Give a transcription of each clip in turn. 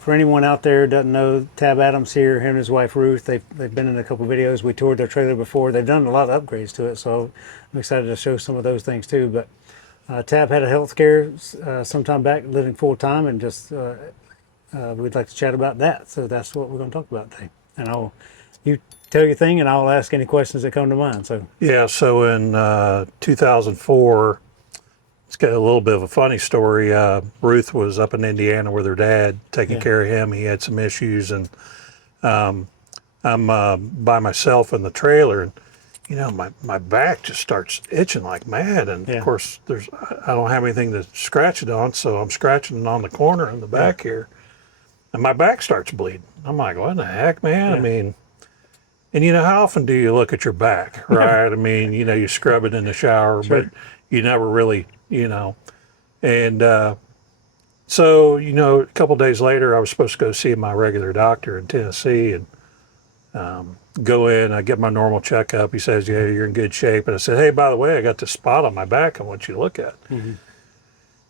for anyone out there who doesn't know, Tabb Adams here, him and his wife Ruth, they've been in a couple videos. We toured their trailer before. They've done a lot of upgrades to it, so I'm excited to show some of those things too. But Tabb had a health scare sometime back, living full time, and just we'd like to chat about that. So that's what we're going to talk about today. And you tell your thing, and I'll ask any questions that come to mind. So yeah, so in 2004. It's got a little bit of a funny story. Ruth was up in Indiana with her dad, taking care of him. He had some issues, and I'm by myself in the trailer, and you know, my back just starts itching like mad. And of course, I don't have anything to scratch it on, so I'm scratching it on the corner in the back here, and my back starts bleeding. I'm like, what the heck, man? I mean, and you know, how often do you look at your back, right? I mean, you know, you scrub it in the shower, but you never really, you know. And so, you know, a couple days later, I was supposed to go see my regular doctor in Tennessee, and go in, I get my normal checkup. He says, yeah, you're in good shape. And I said, hey, by the way, I got this spot on my back I want you to look at.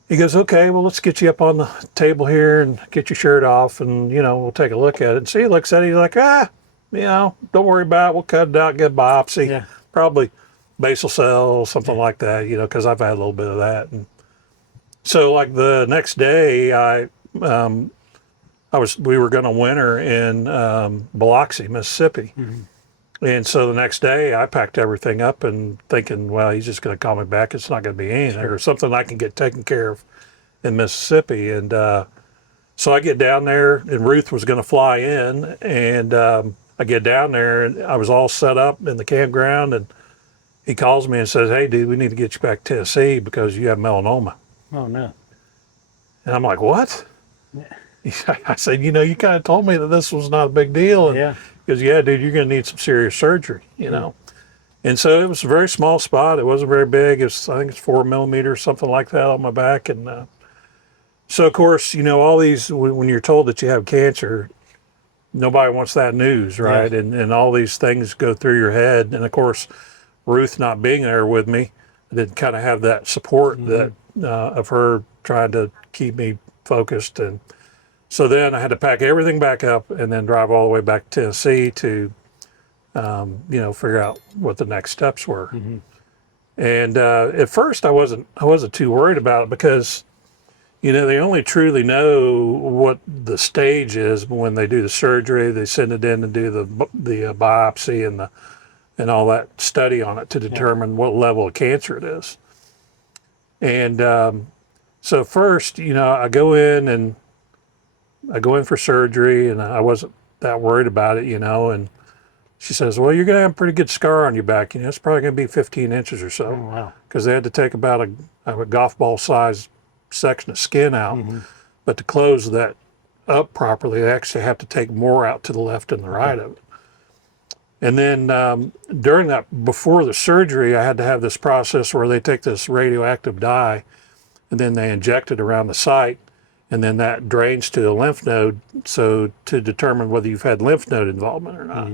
He goes, okay, well, let's get you up on the table here and get your shirt off, and, you know, we'll take a look at it. And so he looks at it, he's like, you know, don't worry about it. We'll cut it out, get a biopsy. Probably basal cell, something like that, you know, because I've had a little bit of that. And so, like, the next day, we were going to winter in Biloxi, Mississippi. And so the next day, I packed everything up and thinking, well, he's just going to call me back. It's not going to be anything, or something I can get taken care of in Mississippi. And so I get down there, and Ruth was going to fly in, and I get down there, and I was all set up in the campground, and he calls me and says, hey, dude, we need to get you back to Tennessee because you have melanoma. oh no. And I'm like, what? I said, you know, you kind of told me that this was not a big deal. And he goes, yeah, dude, you're going to need some serious surgery, you know. And so it was a very small spot. It wasn't very big. I think it's 4 millimeters, something like that on my back. And so, of course, you know, all these, when you're told that you have cancer, nobody wants that news, right? And all these things go through your head. And, of course, Ruth not being there with me, I didn't kind of have that support that of her trying to keep me focused. And so then I had to pack everything back up and then drive all the way back to Tennessee to, you know, figure out what the next steps were. And at first I wasn't too worried about it because, you know, they only truly know what the stage is when they do the surgery. They send it in and do the biopsy and all that study on it to determine what level of cancer it is. And so first, you know, I go in for surgery, and I wasn't that worried about it, you know. And she says, well, you're going to have a pretty good scar on your back. You know, it's probably going to be 15 inches or so. Oh, wow. Because they had to take about a golf ball size section of skin out. But to close that up properly, they actually have to take more out to the left and the right of it. And then during that, before the surgery, I had to have this process where they take this radioactive dye and then they inject it around the site, and then that drains to a lymph node, so to determine whether you've had lymph node involvement or not.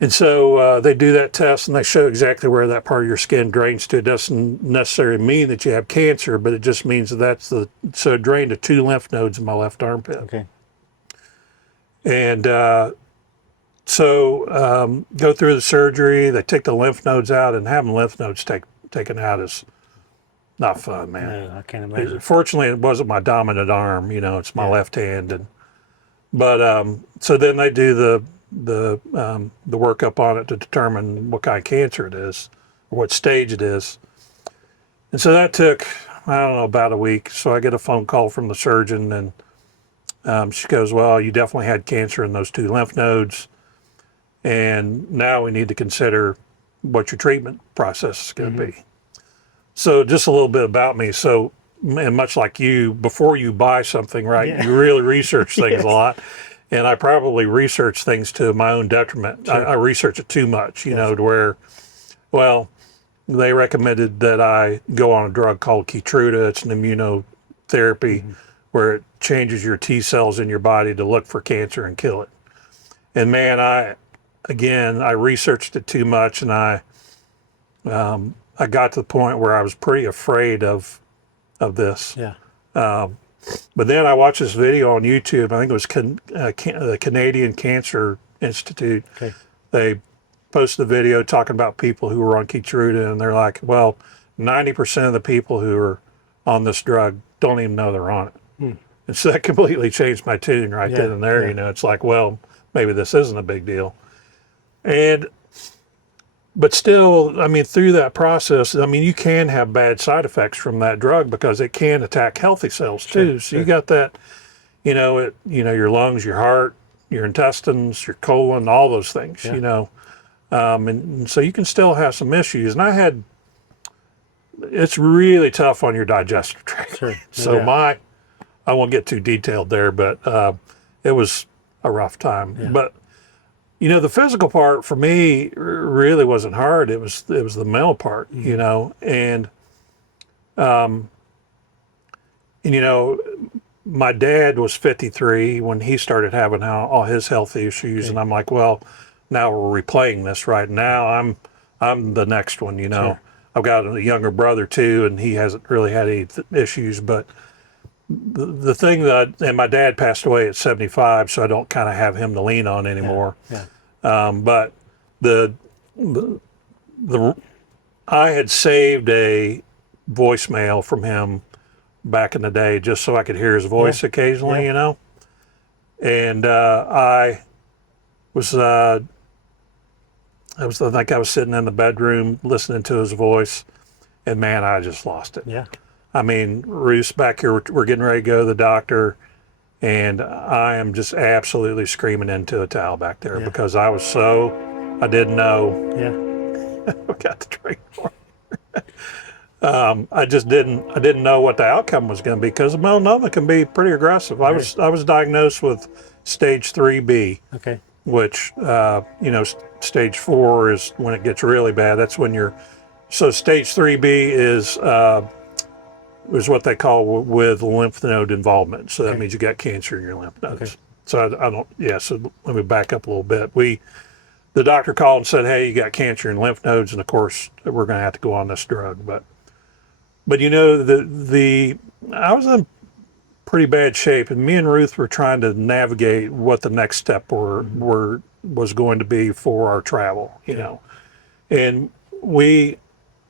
And so they do that test, and they show exactly where that part of your skin drains to. It doesn't necessarily mean that you have cancer, but it just means that so it drained to 2 lymph nodes in my left armpit. Okay. And so go through the surgery, they take the lymph nodes out, and having lymph nodes taken out is not fun, man. No, I can't imagine. Fortunately, it wasn't my dominant arm, you know, it's my left hand. But so then they do the workup on it to determine what kind of cancer it is, or what stage it is. And so that took, I don't know, about a week. So I get a phone call from the surgeon, and she goes, well, you definitely had cancer in those 2 lymph nodes, and now we need to consider what your treatment process is going to be. So just a little bit about me. So, and much like you, before you buy something, right, you really research things a lot. And I probably research things to my own detriment. I research it too much, you know, to where, well, they recommended that I go on a drug called Keytruda. It's an immunotherapy where it changes your T cells in your body to look for cancer and kill it. And man, I researched it too much, and I got to the point where I was pretty afraid of this. But then I watched this video on YouTube. I think it was the Canadian Cancer Institute. Okay. They posted a video talking about people who were on Keytruda, and they're like, well, 90% of the people who are on this drug don't even know they're on it. And so that completely changed my tune right then and there. You know, it's like, well, maybe this isn't a big deal. But still, I mean, through that process, I mean, you can have bad side effects from that drug because it can attack healthy cells too. So you got that, your lungs, your heart, your intestines, your colon, all those things, and so you can still have some issues. And it's really tough on your digestive tract. Sure. So I won't get too detailed there, but it was a rough time. Yeah. But the physical part for me really wasn't hard. It was the mental part, and my dad was 53 when he started having all his health issues, Okay. and I'm like, well, now we're replaying this right now. I'm the next one, Sure. I've got a younger brother too, and he hasn't really had any issues, but the thing and my dad passed away at 75, so I don't kind of have him to lean on anymore. Yeah. But I had saved a voicemail from him back in the day just so I could hear his voice occasionally, and I think I was sitting in the bedroom listening to his voice, and man, I just lost it. Yeah. I mean, Ruth's back here, we're getting ready to go to the doctor, and I am just absolutely screaming into a towel back there because I didn't know. Yeah. I got the drink more. I didn't know what the outcome was going to be because melanoma can be pretty aggressive. Right. I was diagnosed with stage 3B, Okay. which, stage 4 is when it gets really bad. That's when so stage 3B is what they call with lymph node involvement. So that means you got cancer in your lymph nodes. Okay. So so let me back up a little bit. The doctor called and said, hey, you got cancer in lymph nodes, and of course we're going to have to go on this drug. But I was in pretty bad shape, and me and Ruth were trying to navigate what the next step was going to be for our travel, and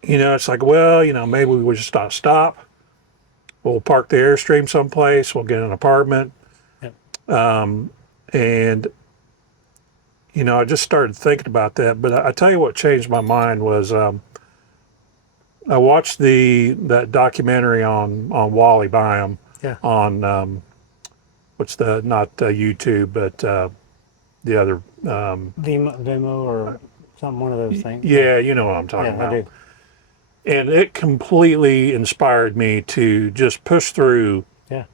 it's like, well, maybe we would just stop. We'll park the Airstream someplace. We'll get an apartment. Yep. And, I just started thinking about that. But I tell you what changed my mind was I watched that documentary on Wally Byam on, not YouTube, but the other. Demo or something, one of those things. Yeah, you know what I'm talking about. I do. And it completely inspired me to just push through. Yeah.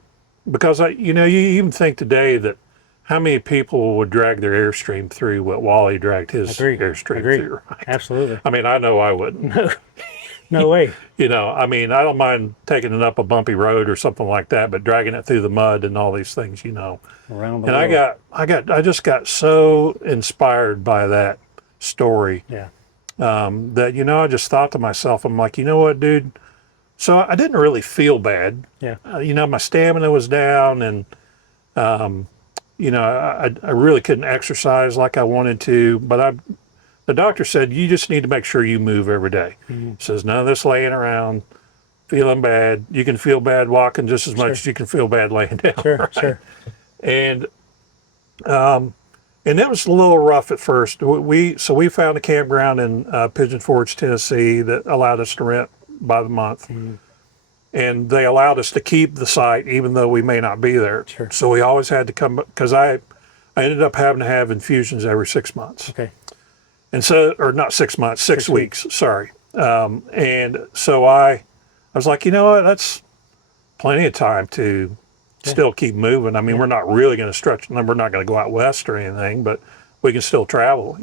Because you even think today that how many people would drag their Airstream through what Wally dragged his Airstream through. Right? Absolutely. I mean, I know I wouldn't. No way. I mean, I don't mind taking it up a bumpy road or something like that, but dragging it through the mud and all these things, Around the And world. I just got so inspired by that story. Yeah. That, I just thought to myself, I'm like, you know what, dude? So I didn't really feel bad. Yeah. My stamina was down, and, I really couldn't exercise like I wanted to, but the doctor said, you just need to make sure you move every day. Mm-hmm. Says, none of this laying around, feeling bad. You can feel bad walking just as much as you can feel bad laying down. Sure, right? sure. And it was a little rough at first. We found a campground in Pigeon Forge, Tennessee that allowed us to rent by the month. Mm-hmm. And they allowed us to keep the site even though we may not be there. Sure. So we always had to come, because I ended up having to have infusions every 6 months. Okay. And so, or not 6 months, 6 weeks, sorry. And so I was like, you know what, that's plenty of time to still keep moving. I mean, we're not really going to stretch, we're not going to go out west or anything, but we can still travel,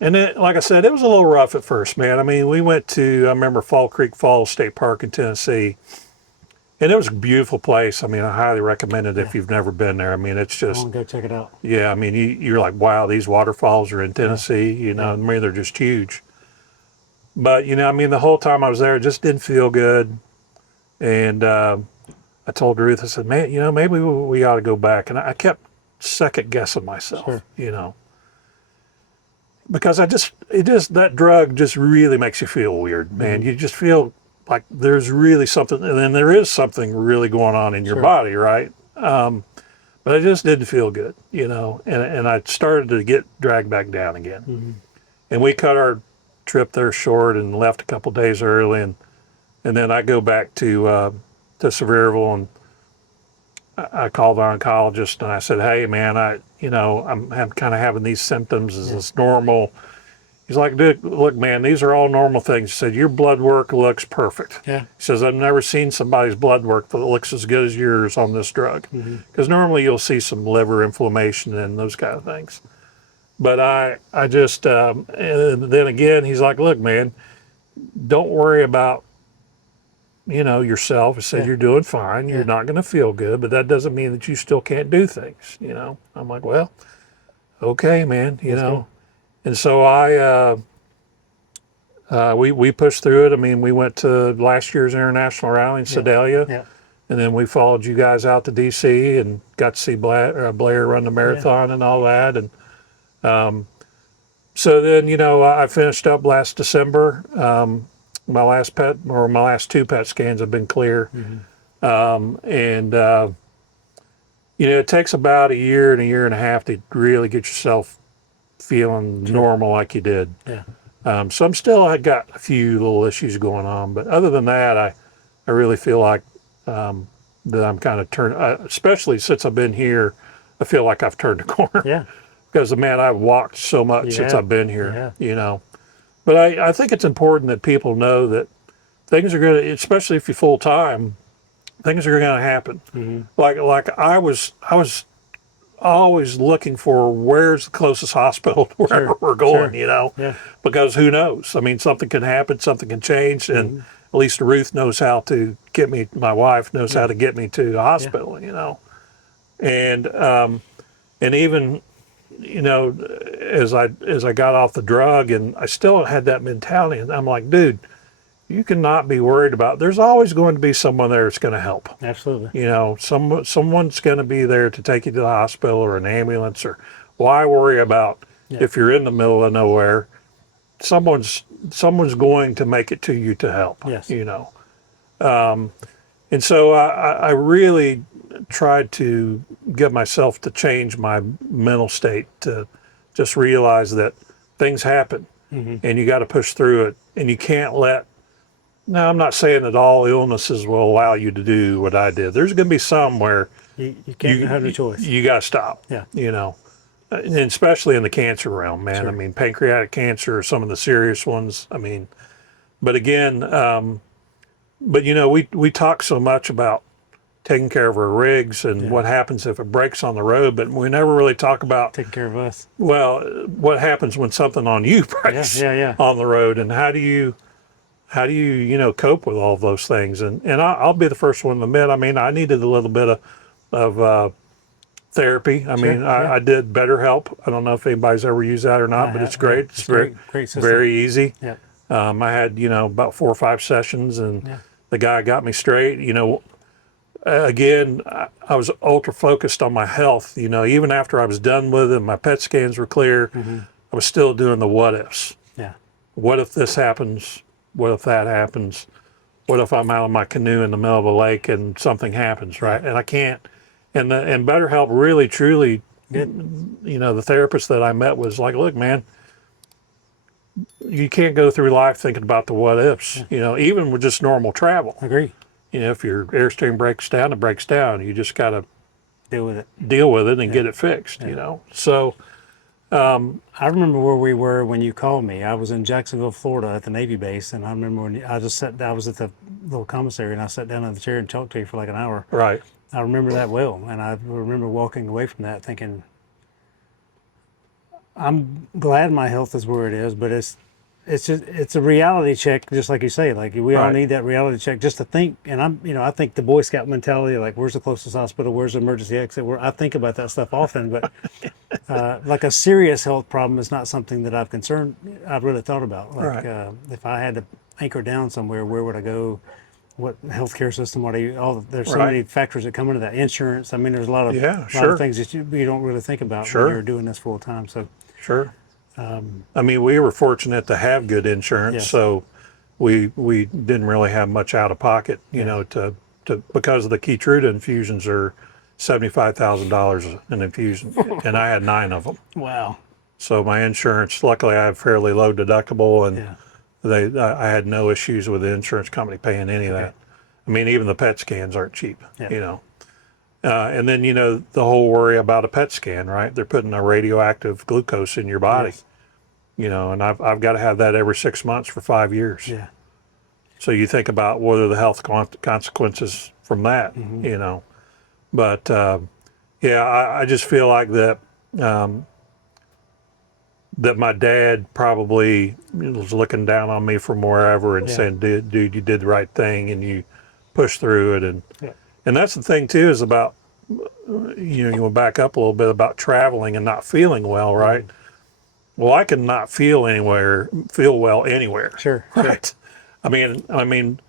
And then, like I said, it was a little rough at first, man. I mean, we went to, I remember Fall Creek Falls State Park in Tennessee, and it was a beautiful place. I mean, I highly recommend it if you've never been there. I mean, it's just, I want to go check it out. yeah, I mean, you're like, wow, these waterfalls are in Tennessee, I mean, they're just huge. But, I mean, the whole time I was there, it just didn't feel good. And I I told Ruth, I said, man, maybe we ought to go back. And I kept second guessing myself, Sure. Because that drug just really makes you feel weird, man. You just feel like there's really something, and then there is something really going on in your body, right? But I just didn't feel good, and I started to get dragged back down again. And we cut our trip there short and left a couple days early, and then I go back to Sevierville, and I called the oncologist and I said, hey man, I'm kind of having these symptoms. Is this normal? He's like, dude, look man, these are all normal things. He said, your blood work looks perfect. Yeah. He says, I've never seen somebody's blood work that looks as good as yours on this drug. Because normally you'll see some liver inflammation and those kind of things. But I just, and then again, he's like, look man, don't worry about yourself. He said, you're doing fine. You're not going to feel good, but that doesn't mean that you still can't do things. I'm like, well, okay, man, And so we pushed through it. I mean, we went to last year's international rally in Sedalia, and then we followed you guys out to DC and got to see Blair run the marathon and all that. And so then, I finished up last December. My last two PET scans have been clear. It takes about a year and a half to really get yourself feeling normal like you did. So I got a few little issues going on, but other than that, I really feel like that I'm kind of turned, especially since I've been here, I feel like I've turned a corner. Because man, I've walked so much since I've been here, But I think it's important that people know that things are going to, especially if you're full time, things are going to happen. Like I was always looking for where's the closest hospital to wherever we're going, because who knows? I mean, something can happen, something can change, and at least Ruth knows how to get me. My wife knows how to get me to the hospital, and even. As I got off the drug, and I still had that mentality, and I'm like, dude, you cannot be worried about. There's always going to be someone there that's going to help. Absolutely. Someone's going to be there to take you to the hospital or an ambulance, or why worry about if you're in the middle of nowhere? Someone's going to make it to you to help. Yes. And so I really tried to get myself to change my mental state to just realize that things happen and you got to push through it, and you can't now I'm not saying that all illnesses will allow you to do what I did. There's going to be some where you can't have a choice. You got to stop, and especially in the cancer realm, man. Sure. I mean, pancreatic cancer are some of the serious ones. I mean, but again, we talk so much about taking care of our rigs and what happens if it breaks on the road, but we never really talk about taking care of us. Well, what happens when something on you breaks on the road, and how do you cope with all of those things? And I'll be the first one to admit, I mean, I needed a little bit of therapy. I mean, I did BetterHelp. I don't know if anybody's ever used that or not, but it's great. It's very system. Very easy. Yeah. I had about 4 or 5 sessions, and the guy got me straight. Again, I was ultra focused on my health. Even after I was done with it, my PET scans were clear. I was still doing the what ifs. Yeah. What if this happens? What if that happens? What if I'm out of my canoe in the middle of a lake and something happens, right? And I can't. And BetterHelp really, truly, the therapist that I met was like, look, man, you can't go through life thinking about the what ifs, even with just normal travel. Agree. If your Airstream breaks down, it breaks down. You just got to deal with it and get it fixed, So I remember where we were when you called me. I was in Jacksonville, Florida at the Navy base, and I remember when I was at the little commissary, and I sat down in the chair and talked to you for like an hour. Right. I remember that well, and I remember walking away from that thinking, I'm glad my health is where it is, but it's a reality check, just like you say. Like we all need that reality check just to think. And I think the Boy Scout mentality, like where's the closest hospital, where's the emergency exit. I think about that stuff often, but like a serious health problem is not something that I've really thought about. Like if I had to anchor down somewhere, where would I go? what healthcare system, there's so Right. many factors that come into that. Insurance. I mean, there's a lot of Yeah, lot sure. of things that you don't really think about when Sure. you're doing this full time. So Sure. I mean, we were fortunate to have good insurance, yes. so we didn't really have much out of pocket, you know, to because of the Keytruda infusions are $75,000 an infusion, and I had 9 of them. Wow. So my insurance, luckily, I have fairly low deductible, and Yeah. I had no issues with the insurance company paying any of that. I mean, even the PET scans aren't cheap, Yeah. you know. And then, you know, the whole worry about a PET scan, right? They're putting a radioactive glucose in your body, Yes. you know, and I've got to have that every 6 months for 5 years. Yeah. So you think about what are the health consequences from that, you know. But yeah, I just feel like that that my dad probably was looking down on me from wherever and saying, dude, you did the right thing and you pushed through it. And that's the thing too, is about, you know, you will back up a little bit about traveling and not feeling well, right? Well, I can not feel well anywhere. Sure. Right. I mean,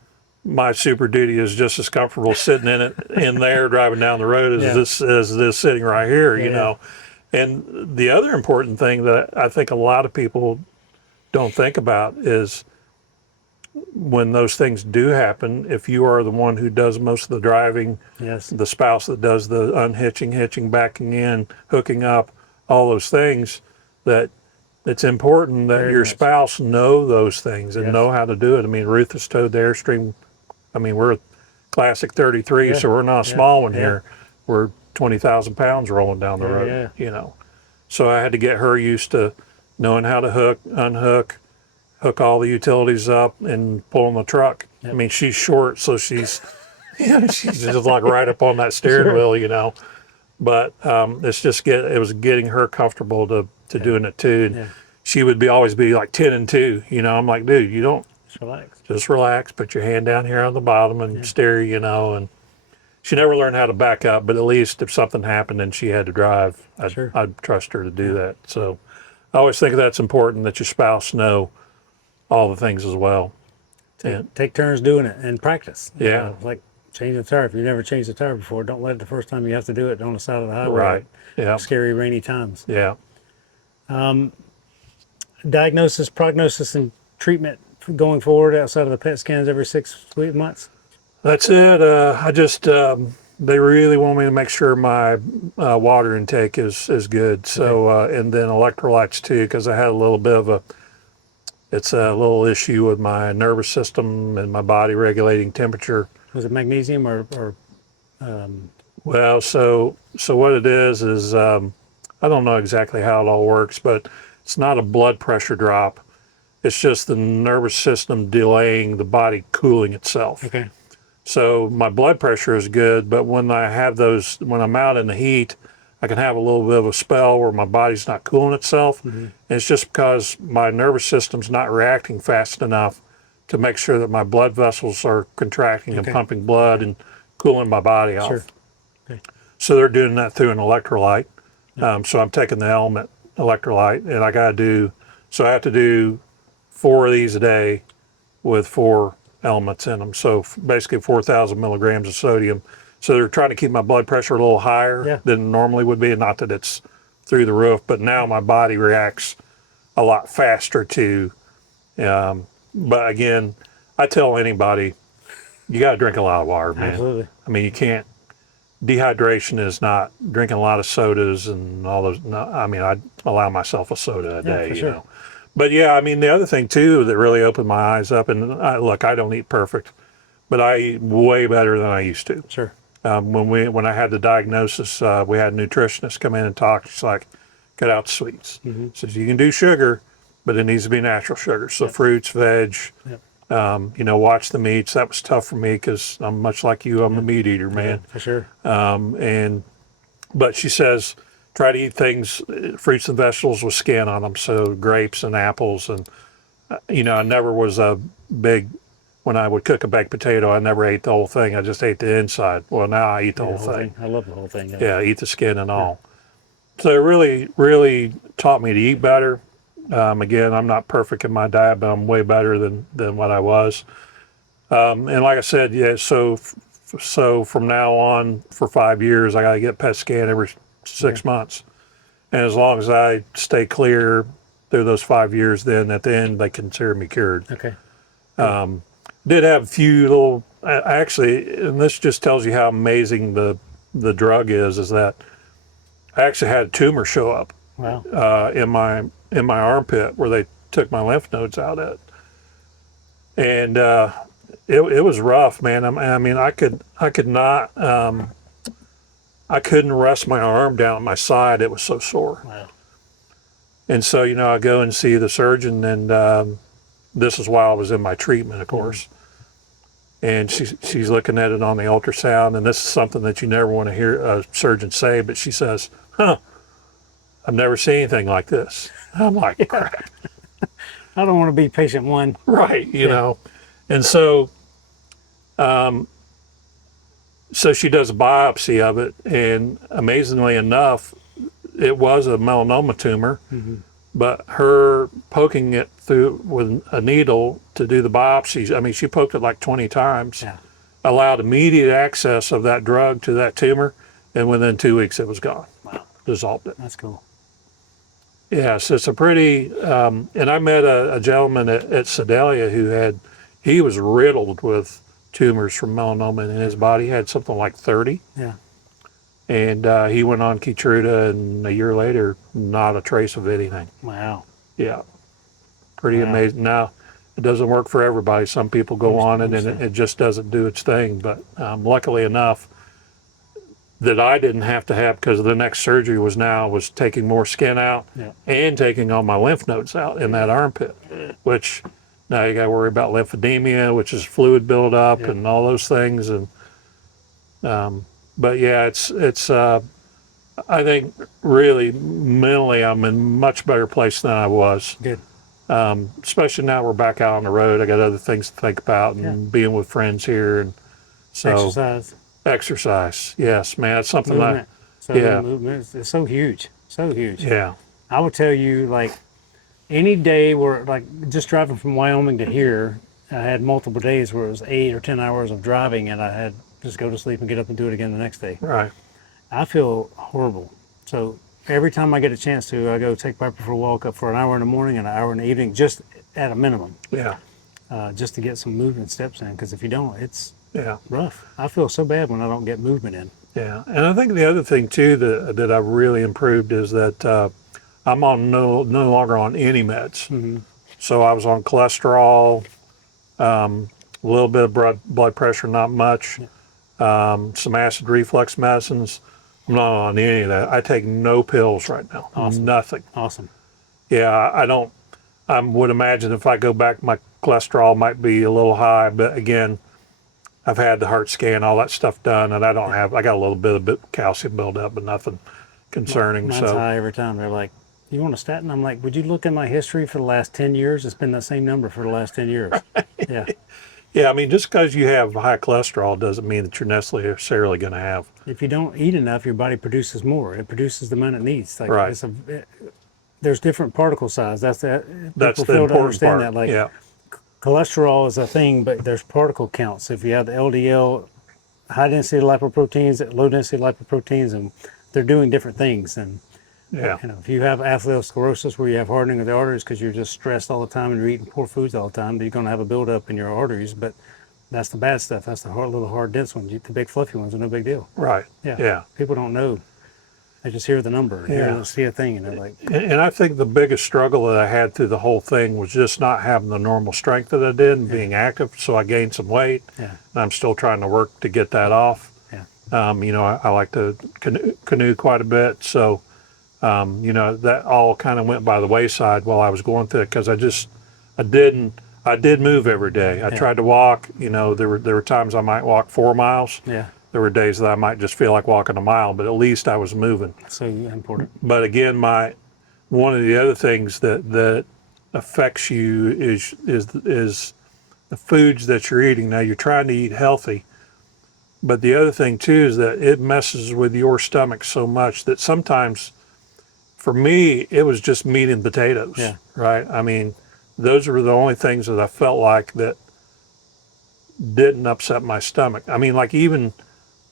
my Super Duty is just as comfortable sitting in there driving down the road as this sitting right here, you know. And the other important thing that I think a lot of people don't think about is when those things do happen, if you are the one who does most of the driving, Yes. the spouse that does the unhitching, hitching, backing in, hooking up, all those things, that it's important that Very your much. spouse know those things and Yes. know how to do it. I mean, Ruth has towed the Airstream. I mean, we're a classic 33, so we're not a small one here. We're 20,000 pounds rolling down the road, you know. So I had to get her used to knowing how to hook, unhook, hook all the utilities up, and pull in the truck. I mean, she's short, so she's, you know, she's just like right up on that steering wheel, you know. But it was getting her comfortable to doing it too. And she would always be like 10 and 2, you know. I'm like, dude, you don't, just relax, put your hand down here on the bottom and steer, you know. And she never learned how to back up, but at least if something happened and she had to drive, I'd trust her to do that. So I always think that's important, that your spouse know all the things as well. Take turns doing it and practice. Yeah. Like changing the tire. If you've never changed a tire before, don't let it the first time you have to do it on the side of the highway. Right. Yeah. Scary, rainy times. Yeah. Diagnosis, prognosis, and treatment going forward outside of the PET scans every 6 months. That's it. I just, they really want me to make sure my water intake is good. So, and then electrolytes too, because I had a little bit of it's a little issue with my nervous system and my body regulating temperature. Was it magnesium or Well, so what it is I don't know exactly how it all works, but it's not a blood pressure drop. It's just the nervous system delaying the body cooling itself. okay? So my blood pressure is good, but when when I'm out in the heat, I can have a little bit of a spell where my body's not cooling itself. And it's just because my nervous system's not reacting fast enough to make sure that my blood vessels are contracting and pumping blood and cooling my body off. Sure. Okay. So they're doing that through an electrolyte. So I'm taking the element electrolyte, and I have to do 4 of these a day with 4 elements in them. So basically 4,000 milligrams of sodium. So they're trying to keep my blood pressure a little higher than it normally would be. Not that it's through the roof, but now my body reacts a lot faster to. But again, I tell anybody, you got to drink a lot of water, man. Absolutely. I mean, you can't. Dehydration is not drinking a lot of sodas and all those. No, I mean, I allow myself a soda a day, you know. But yeah, I mean, the other thing too that really opened my eyes up, and look, I don't eat perfect, but I eat way better than I used to. Sure. When I had the diagnosis, we had a nutritionist come in and talk. She's like, cut out the sweets. Says you can do sugar, but it needs to be natural sugar. So fruits, veg, you know, watch the meats. That was tough for me because I'm much like you. I'm a meat eater, man. For sure. But she says, try to eat things, fruits and vegetables with skin on them. So grapes and apples. And, you know, I never was a big, when I would cook a baked potato, I never ate the whole thing. I just ate the inside. Well, now I eat the whole thing. I love the whole thing. Yeah, eat the skin and all. So it really, really taught me to eat better. Again, I'm not perfect in my diet, but I'm way better than what I was. And like I said, yeah, so from now on for 5 years, I got to get PET scan every 6 months. And as long as I stay clear through those 5 years, then at the end, they consider me cured. Okay. Did have a few little, actually, and this just tells you how amazing the drug is that I actually had a tumor show up Wow. in my armpit where they took my lymph nodes out at. And it was rough, man. I mean, I could not, I couldn't rest my arm down at my side. It was so sore. Wow. And so, I go and see the surgeon, and this is while I was in my treatment, of course. And she's looking at it on the ultrasound, and this is something that you never want to hear a surgeon say, but she says, I've never seen anything like this. I'm like, crap. I don't want to be patient one. Right, you know. And so, so she does a biopsy of it, and amazingly enough, it was a melanoma tumor, but her poking it through with a needle to do the biopsies, I mean, she poked it like 20 times, allowed immediate access of that drug to that tumor, and within 2 weeks it was gone. Wow. Dissolved it. That's cool. Yeah, so it's a pretty, and I met a gentleman at Sedalia he was riddled with tumors from melanoma in his body. He had something like 30. Yeah. And he went on Keytruda, and a year later, not a trace of anything. Wow. Yeah. Pretty amazing. Now, it doesn't work for everybody. Some people go on it, and it just doesn't do its thing. But luckily enough, that I didn't have to have, because the next surgery was taking more skin out and taking all my lymph nodes out in that armpit, which now you got to worry about lymphedema, which is fluid buildup and all those things. And but yeah, it's I think really mentally I'm in a much better place than I was. Good. Especially now we're back out on the road. I got other things to think about, and being with friends here, and so exercise. Yes, man, it's something movement. Yeah. Movement is so huge. So huge. Yeah. I would tell you, like, any day where, like, just driving from Wyoming to here, I had multiple days where it was 8 or 10 hours of driving, and I had just go to sleep and get up and do it again the next day. Right. I feel horrible. So every time I get a chance to, I go take Piper for a walk up for an hour in the morning and an hour in the evening, just at a minimum. Yeah. Just to get some movement steps in, because if you don't, it's rough. I feel so bad when I don't get movement in. Yeah, and I think the other thing too that I've really improved is that I'm on no longer on any meds. So I was on cholesterol, a little bit of blood pressure, not much, some acid reflux medicines. I'm not on any of that. I take no pills right now. Awesome. Nothing. Awesome. Yeah, I don't. I would imagine if I go back, my cholesterol might be a little high, but again, I've had the heart scan, all that stuff done, and I don't have. I got a little bit of calcium buildup, but nothing concerning. Mine's high every time. They're like, "You want a statin?" I'm like, "Would you look in my history for the last 10 years? It's been the same number for the last 10 years." Yeah. Yeah, I mean, just because you have high cholesterol doesn't mean that you're necessarily going to have. If you don't eat enough, your body produces more. It produces the amount it needs. Like, right. There's different particle size. That's the important understand part. That. Like, cholesterol is a thing, but there's particle counts. If you have the LDL, high density lipoproteins, low density lipoproteins, and they're doing different things. And if you have atherosclerosis, where you have hardening of the arteries because you're just stressed all the time and you're eating poor foods all the time, you're going to have a buildup in your arteries. But that's the bad stuff. That's the little hard, dense ones. The big fluffy ones are no big deal. Right. Yeah. People don't know. They just hear the number and see a thing, and they're like. And I think the biggest struggle that I had through the whole thing was just not having the normal strength that I did and being active. So I gained some weight. Yeah. And I'm still trying to work to get that off. Yeah. I like to canoe quite a bit. So, that all kind of went by the wayside while I was going through it, because I did move every day. I tried to walk. There were times I might walk 4 miles. Yeah. There were days that I might just feel like walking a mile, but at least I was moving. So important. But again, one of the other things that affects you is the foods that you're eating. Now, you're trying to eat healthy, but the other thing too is that it messes with your stomach so much that sometimes, for me, it was just meat and potatoes. Yeah. Right. I mean, those were the only things that I felt like that didn't upset my stomach. I mean, like even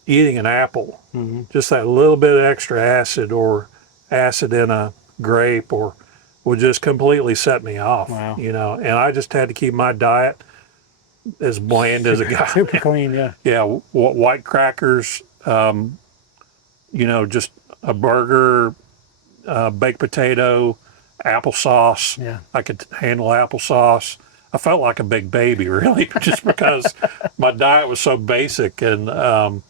eating an apple, just that little bit of extra acid or acid in a grape or would just completely set me off, Wow. you know, and I just had to keep my diet as bland as it got. Super clean, yeah. Yeah, white crackers, you know, just a burger, baked potato, applesauce. Yeah. I could handle applesauce. I felt like a big baby, really, just because my diet was so basic. And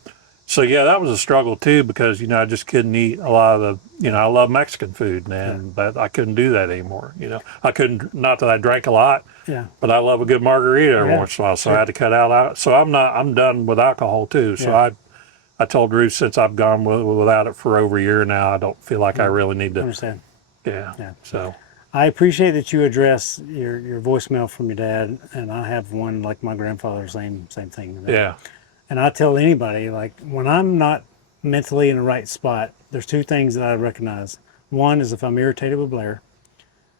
so, yeah, that was a struggle, too, because, you know, I just couldn't eat a lot of the, you know, I love Mexican food, man, but I couldn't do that anymore. You know, I couldn't, not that I drank a lot, but I love a good margarita every once in a while. So I had to cut out. So I'm done with alcohol, too. So I told Ruth since I've gone without it for over a year now, I don't feel like I really need to. Understand. Yeah. So. I appreciate that you address your voicemail from your dad, and I have one like my grandfather, same thing. Yeah. And I tell anybody, like, when I'm not mentally in the right spot, there's two things that I recognize. One is if I'm irritated with Blair,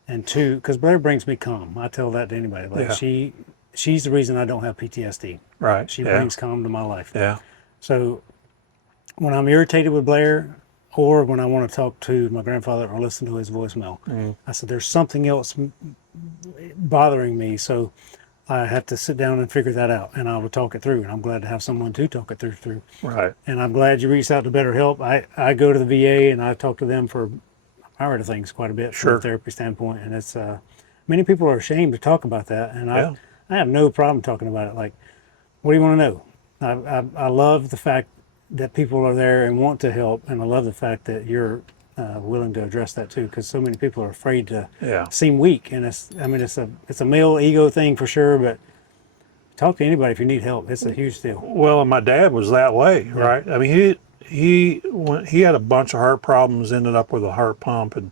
and two, because Blair brings me calm. I tell that to anybody. Like she's the reason I don't have PTSD. Right. She brings calm to my life. Yeah. So when I'm irritated with Blair, or when I want to talk to my grandfather or listen to his voicemail, I said, there's something else bothering me. So I have to sit down and figure that out, and I will talk it through. And I'm glad to have someone to talk it through. Right. And I'm glad you reached out to BetterHelp. I go to the VA and I talk to them for a variety of things quite a bit from a therapy standpoint. And it's, many people are ashamed to talk about that. And I have no problem talking about it. Like, what do you want to know? I love the fact that people are there and want to help, and I love the fact that you're willing to address that too, because so many people are afraid to seem weak, and it's a male ego thing for sure, but talk to anybody if you need help. It's a huge deal. Well, and my dad was that way, right? I mean, he had a bunch of heart problems, ended up with a heart pump, and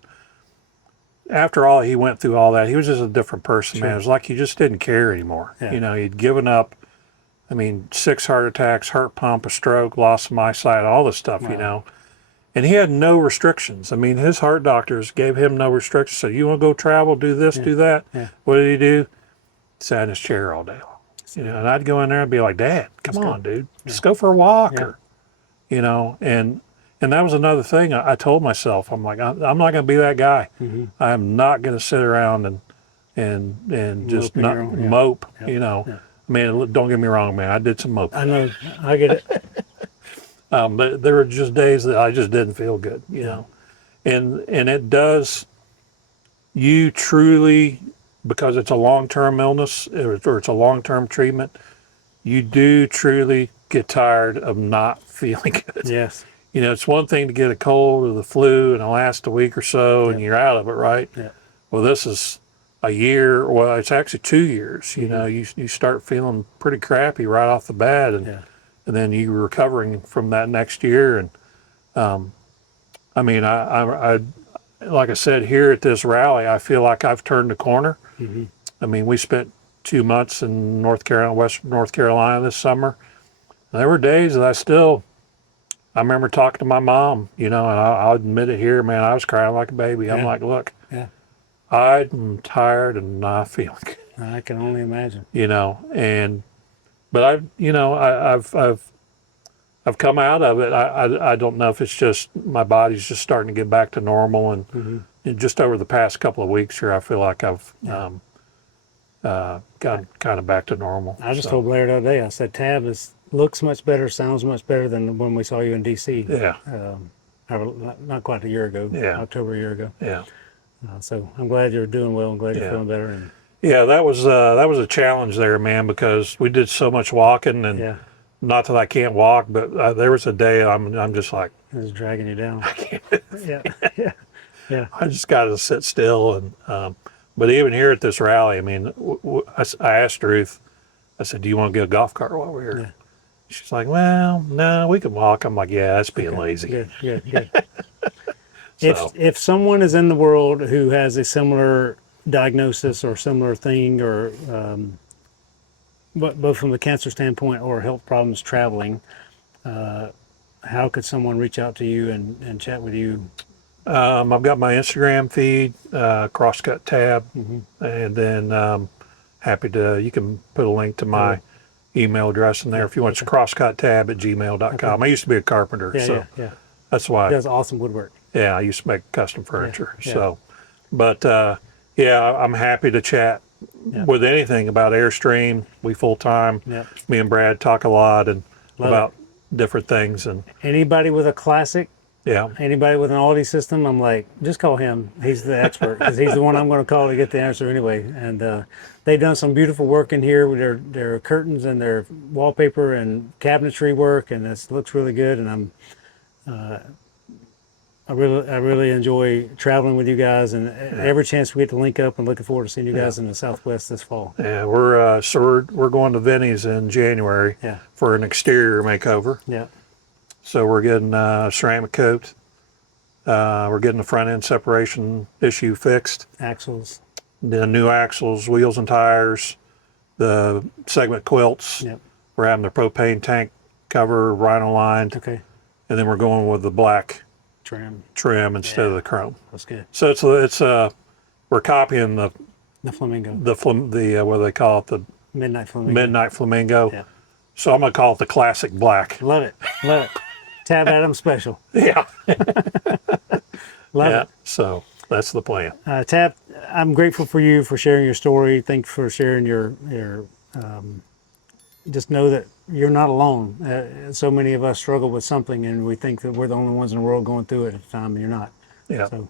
after all he went through all that, he was just a different person, man. It was like he just didn't care anymore. You know, he'd given up. I mean, 6 heart attacks, heart pump, a stroke, loss of my eyesight, all this stuff, you know. And he had no restrictions. I mean, his heart doctors gave him no restrictions. So you want to go travel, do this, do that. What did he do? Sat in his chair all day long. You know, and I'd go in there and be like, Dad, come on, dude. Just go for a walk. Or, you know, and that was another thing I told myself. I'm like, I'm not going to be that guy. I'm not going to sit around and just not mope, you know. I mean, don't get me wrong, man. I did some moping. I know. I get it. But there were just days that I just didn't feel good, you know. And it does, you truly, because it's a long-term illness or it's a long-term treatment, you do truly get tired of not feeling good. Yes. You know, it's one thing to get a cold or the flu and it'll last a week or so and you're out of it, right? Yeah. Well, this is a year, well, it's actually 2 years. You know, you start feeling pretty crappy right off the bat, and then you're recovering from that next year. And I mean, I like I said here at this rally, I feel like I've turned the corner. I mean, we spent 2 months in Western North Carolina this summer. And there were days that I remember talking to my mom, you know, and I'll admit it here, man, I was crying like a baby. I'm like, look. I'm tired and not feeling good. I can only imagine. You know, but I've come out of it. I don't know if it's just my body's just starting to get back to normal, and just over the past couple of weeks here, I feel like I've got kind of back to normal. I just told Blair the other day. I said, Tabb looks much better, sounds much better than when we saw you in D.C. Not quite a year ago. October a year ago. So I'm glad you're doing well. I'm glad you're feeling better. And that was a challenge there, man, because we did so much walking, and not that I can't walk, but there was a day I'm just like, it's dragging you down. I can't. Yeah. I just got to sit still, and but even here at this rally, I mean, I asked Ruth, I said, "Do you want to get a golf cart while we're here?" Yeah. She's like, "Well, no, we can walk." I'm like, "Yeah, that's being lazy." Good. If someone is in the world who has a similar diagnosis or similar thing, or both from a cancer standpoint or health problems traveling, how could someone reach out to you and chat with you? I've got my Instagram feed, Crosscut Tabb, and then happy to, you can put a link to my email address in there if you want. It's crosscuttab@gmail.com. I used to be a carpenter, Yeah, so yeah. that's why. Does awesome woodwork. Yeah, I used to make custom furniture. yeah. So, but yeah, I'm happy to chat with anything about Airstream. We full time. Yeah. Me and Brad talk a lot and Love about different things. And Anybody with a classic, yeah, anybody with an Audi system, I'm like, just call him. He's the expert because he's the one I'm going to call to get the answer anyway. And they've done some beautiful work in here with their curtains and their wallpaper and cabinetry work, and it looks really good. And I really enjoy traveling with you guys, and every chance we get to link up, and looking forward to seeing you guys in the Southwest this fall. yeah, we're going to Vinny's in January Yeah. for an exterior makeover. Yeah. So we're getting ceramic coat. We're getting the front end separation issue fixed. Axles. The new axles, wheels and tires, the segment quilts. Yep. We're having the propane tank cover rhino lined, Okay. and then we're going with the black Trim. instead of the chrome. That's good. So it's we're copying the Flamingo. what do they call it, the Midnight Flamingo. midnight flamingo. Yeah. So I'm gonna call it the classic black. Love it. Love it. Tabb Adams special. Yeah. Love Yeah. it. So that's the plan. Tabb, I'm grateful for you for sharing your story. Thanks for sharing your just know that you're not alone. So many of us struggle with something, and we think that we're the only ones in the world going through it at the time, and you're not. Yeah. So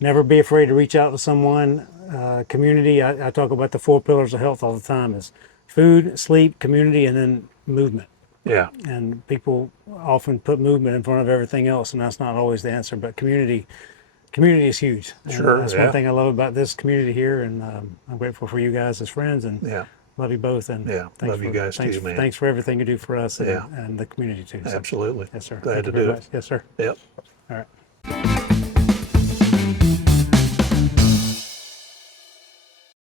never be afraid to reach out to someone. Community, I talk about the 4 pillars of health all the time, is food, sleep, community, and then movement. Yeah. And people often put movement in front of everything else, and that's not always the answer. But community is huge. And Sure, that's yeah. one thing I love about this community here, and I'm grateful for you guys as friends, and Yeah. love you both. And Yeah, love you guys too, man. Thanks for everything you do for us and, Yeah. and the community too. So, Absolutely. yes, sir. Glad Thank to you very do much. it. Yes, sir. Yep. All right.